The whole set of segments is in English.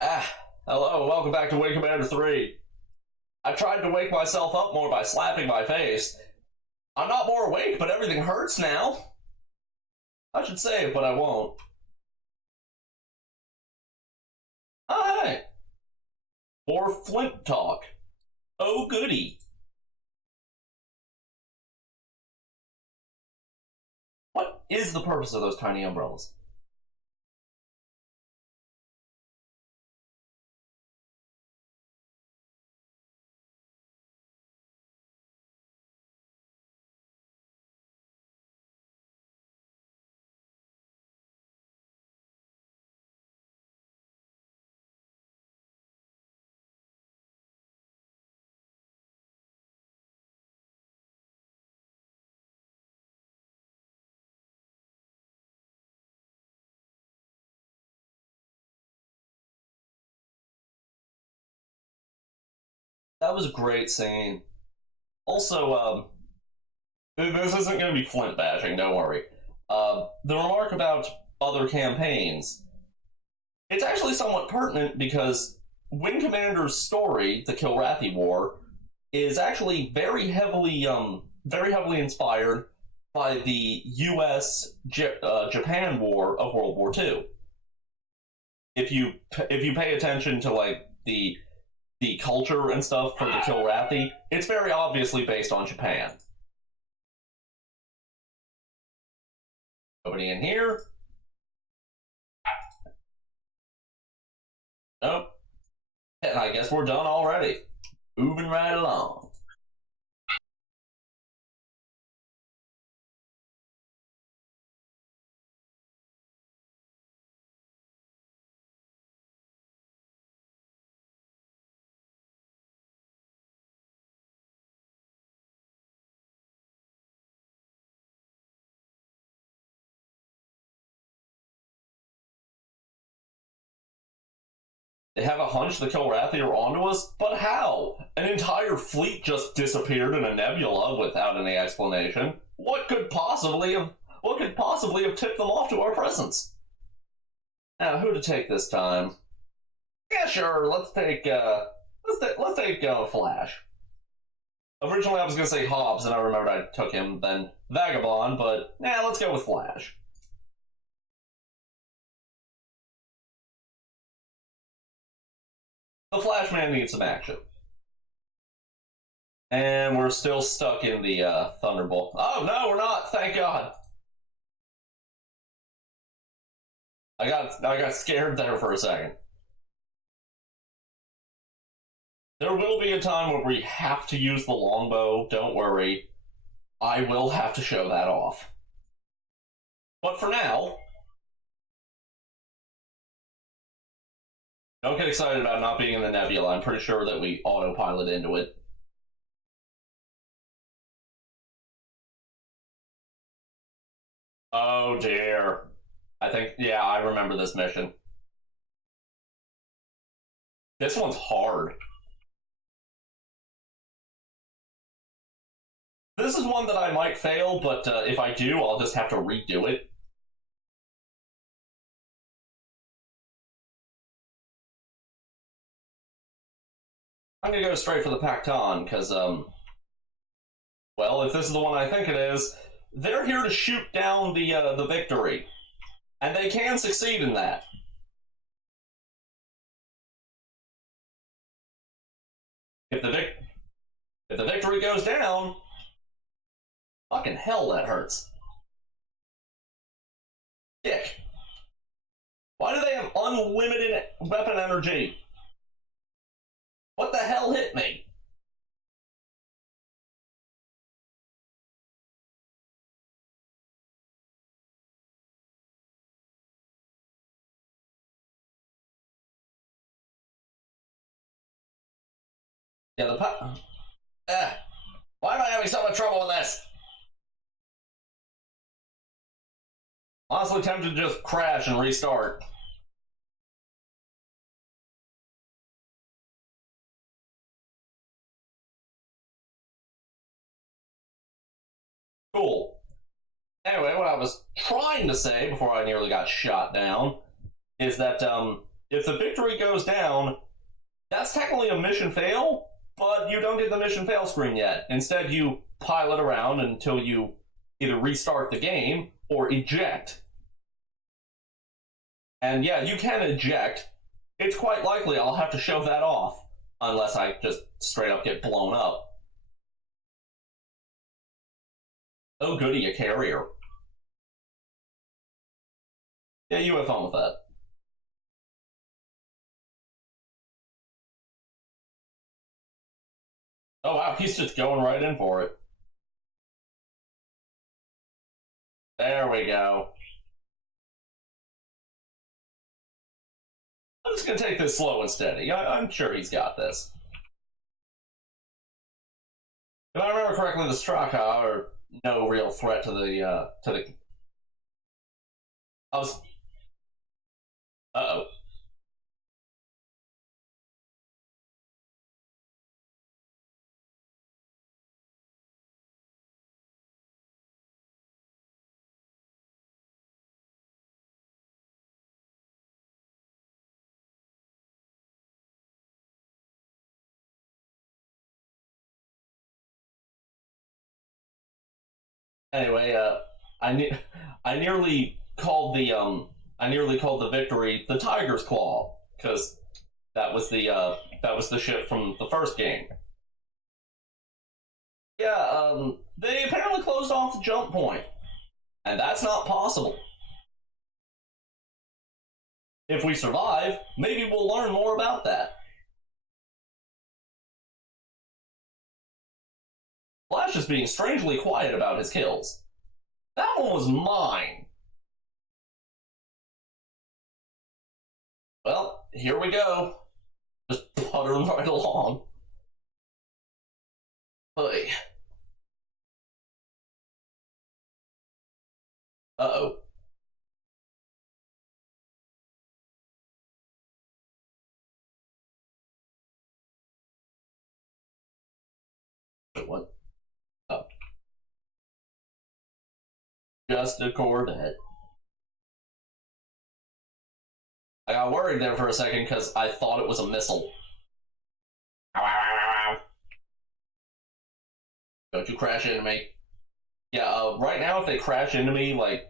Ah, hello, welcome back to Wing Commander 3. I tried to wake myself up more by slapping my face. I'm not more awake, but everything hurts now. I should save, but I won't. Hi! More Flint talk. Oh goody. What is the purpose of those tiny umbrellas? That was great singing. Also, this isn't going to be Flint bashing, don't worry. The remark about other campaigns, it's actually somewhat pertinent because Wing Commander's story, the Kilrathi War, is actually very heavily inspired by the U.S. Japan War of World War II. If you pay attention to like the culture and stuff for the Kilrathi, it's very obviously based on Japan. Nobody in here? Nope. And I guess we're done already. Moving right along. They have a hunch the Kilrathi are onto us, but how? An entire fleet just disappeared in a nebula without any explanation. What could possibly have tipped them off to our presence? Now, who to take this time? Yeah, sure. Let's take Flash. Originally, I was gonna say Hobbes, and I remembered I took him, then Vagabond, but yeah, let's go with Flash. The Flash man needs some action. And we're still stuck in the Thunderbolt. Oh, no, we're not. Thank God. I got scared there for a second. There will be a time where we have to use the longbow. Don't worry. I will have to show that off. But for now, don't get excited about not being in the nebula. I'm pretty sure that we autopilot into it. Oh dear. Yeah, I remember this mission. This one's hard. This is one that I might fail, but if I do, I'll just have to redo it. I'm gonna go straight for the Pacton, because, well, if this is the one I think it is, they're here to shoot down the victory. And they can succeed in that. If the victory goes down, fucking hell, that hurts. Dick. Why do they have unlimited weapon energy? What the hell hit me? Yeah, why am I having so much trouble with this? Honestly tempted to just crash and restart. Cool. Anyway, what I was trying to say before I nearly got shot down is that If the victory goes down, that's technically a mission fail, but you don't get the mission fail screen yet. Instead, you pilot around until you either restart the game or eject. And yeah, you can eject. It's quite likely I'll have to show that off, unless I just straight up get blown up. Oh goody, a carrier. Yeah, you have fun with that. Oh wow, he's just going right in for it. There we go. I'm just gonna take this slow and steady. I'm sure he's got this. If I remember correctly, the Straka are no real threat to the. I was. Uh-oh. Anyway, I ne- I nearly called the I nearly called the victory the Tiger's Claw, because that was the ship from the first game. Yeah, they apparently closed off the jump point, and that's not possible. If we survive, maybe we'll learn more about that. Flash is being strangely quiet about his kills. That one was mine. Well, here we go. Just puttering right along. Hey. Uh-oh. What? Oh. Just a Corvette. I got worried there for a second because I thought it was a missile. Don't you crash into me. Yeah, right now if they crash into me, like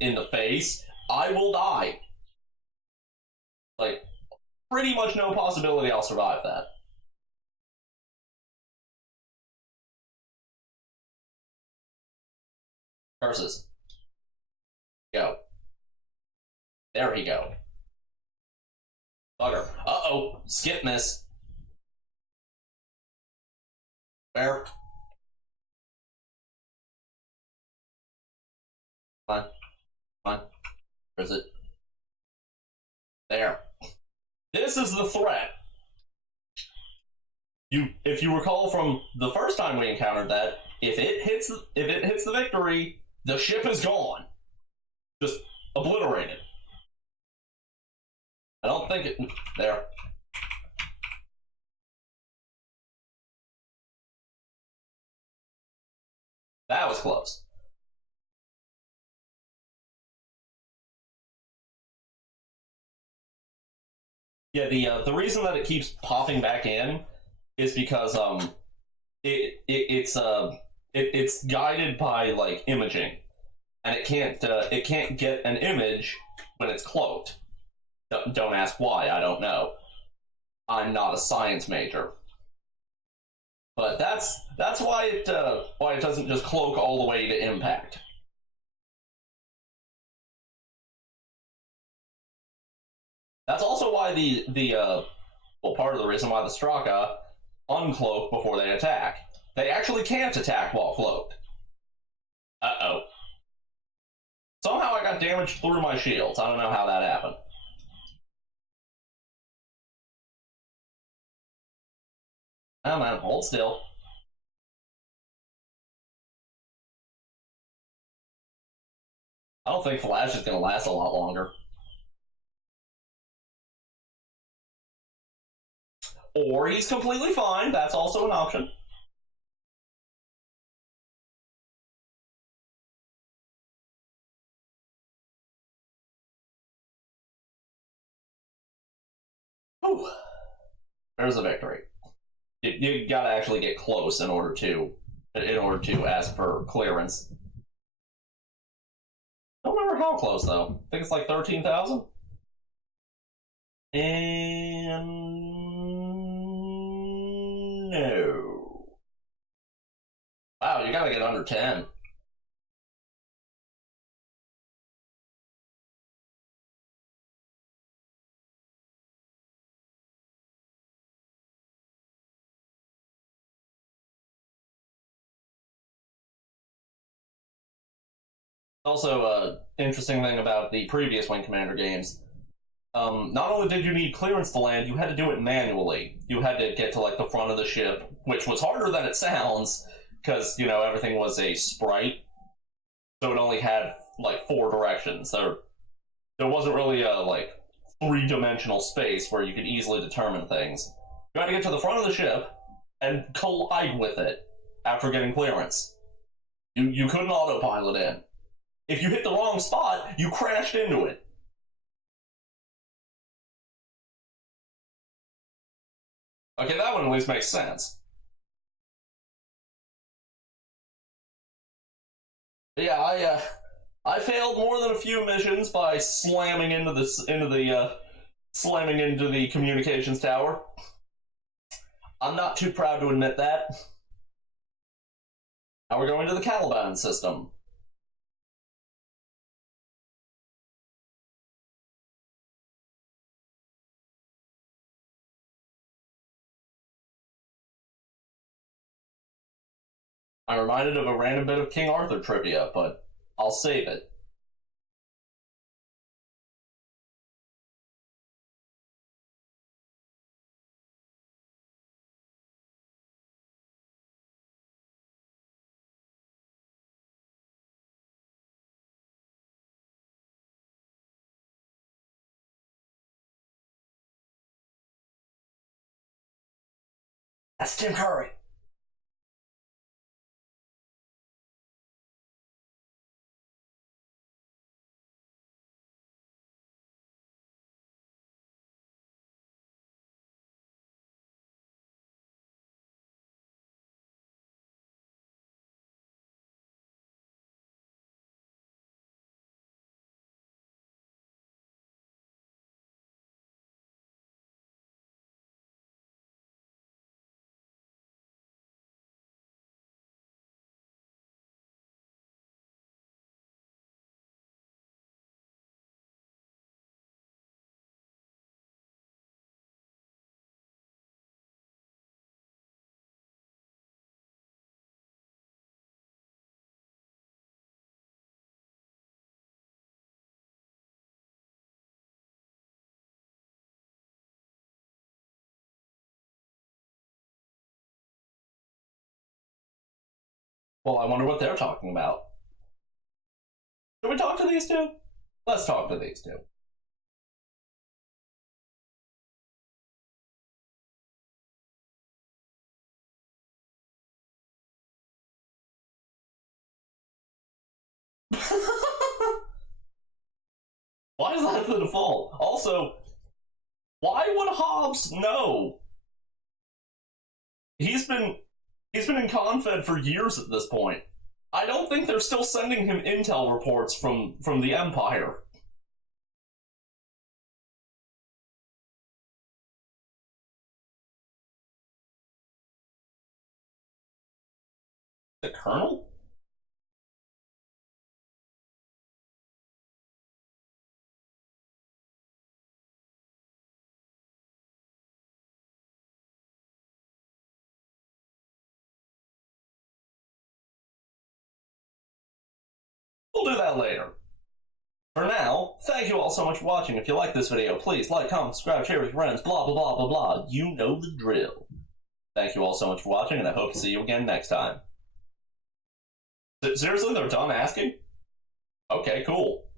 in the face, I will die. Like, pretty much no possibility I'll survive that. Curses. Go. There he go. Bugger. Uh-oh. Skip miss. Where? Come on. Come on. Where is it? There. This is the threat. If you recall from the first time we encountered that, if it hits the victory, the ship is gone. Just obliterated. I don't think it there. That was close. Yeah, the reason that it keeps popping back in is because it's guided by like imaging, and it can't get an image when it's cloaked. Don't ask why. I don't know. I'm not a science major, but that's why it doesn't just cloak all the way to impact. That's also why well, part of the reason why the Straka uncloak before they attack. They actually can't attack while cloaked. Uh-oh. Somehow I got damaged through my shields. I don't know how that happened. Oh man, hold still. I don't think Flash is going to last a lot longer. Or he's completely fine. That's also an option. Whew. There's a victory. You gotta actually get close in order to ask for clearance. I don't remember how close though. I think it's like 13,000. And no. Wow, you gotta get under 10. Also, interesting thing about the previous Wing Commander games, not only did you need clearance to land, you had to do it manually. You had to get to like the front of the ship, which was harder than it sounds, because, you know, everything was a sprite, so it only had like 4 directions. There wasn't really a like 3-dimensional space where you could easily determine things. You had to get to the front of the ship and collide with it after getting clearance. You couldn't autopilot in. If you hit the wrong spot, you crashed into it. Okay, that one at least makes sense. But yeah, I failed more than a few missions by slamming into the communications tower. I'm not too proud to admit that. Now we're going to the Caliban system. I'm reminded of a random bit of King Arthur trivia, but I'll save it. That's Tim Curry. Well, I wonder what they're talking about. Should we talk to these two? Let's talk to these two. Why is that the default? Also, why would Hobbes know? He's been in Confed for years at this point. I don't think they're still sending him intel reports from the Empire. The Colonel? We'll do that later. For now, thank you all so much for watching. If you like this video, please like, comment, subscribe, share with your friends, blah, blah, blah, blah, blah. You know the drill. Thank you all so much for watching, and I hope to see you again next time. Seriously, they're done asking? Okay, cool.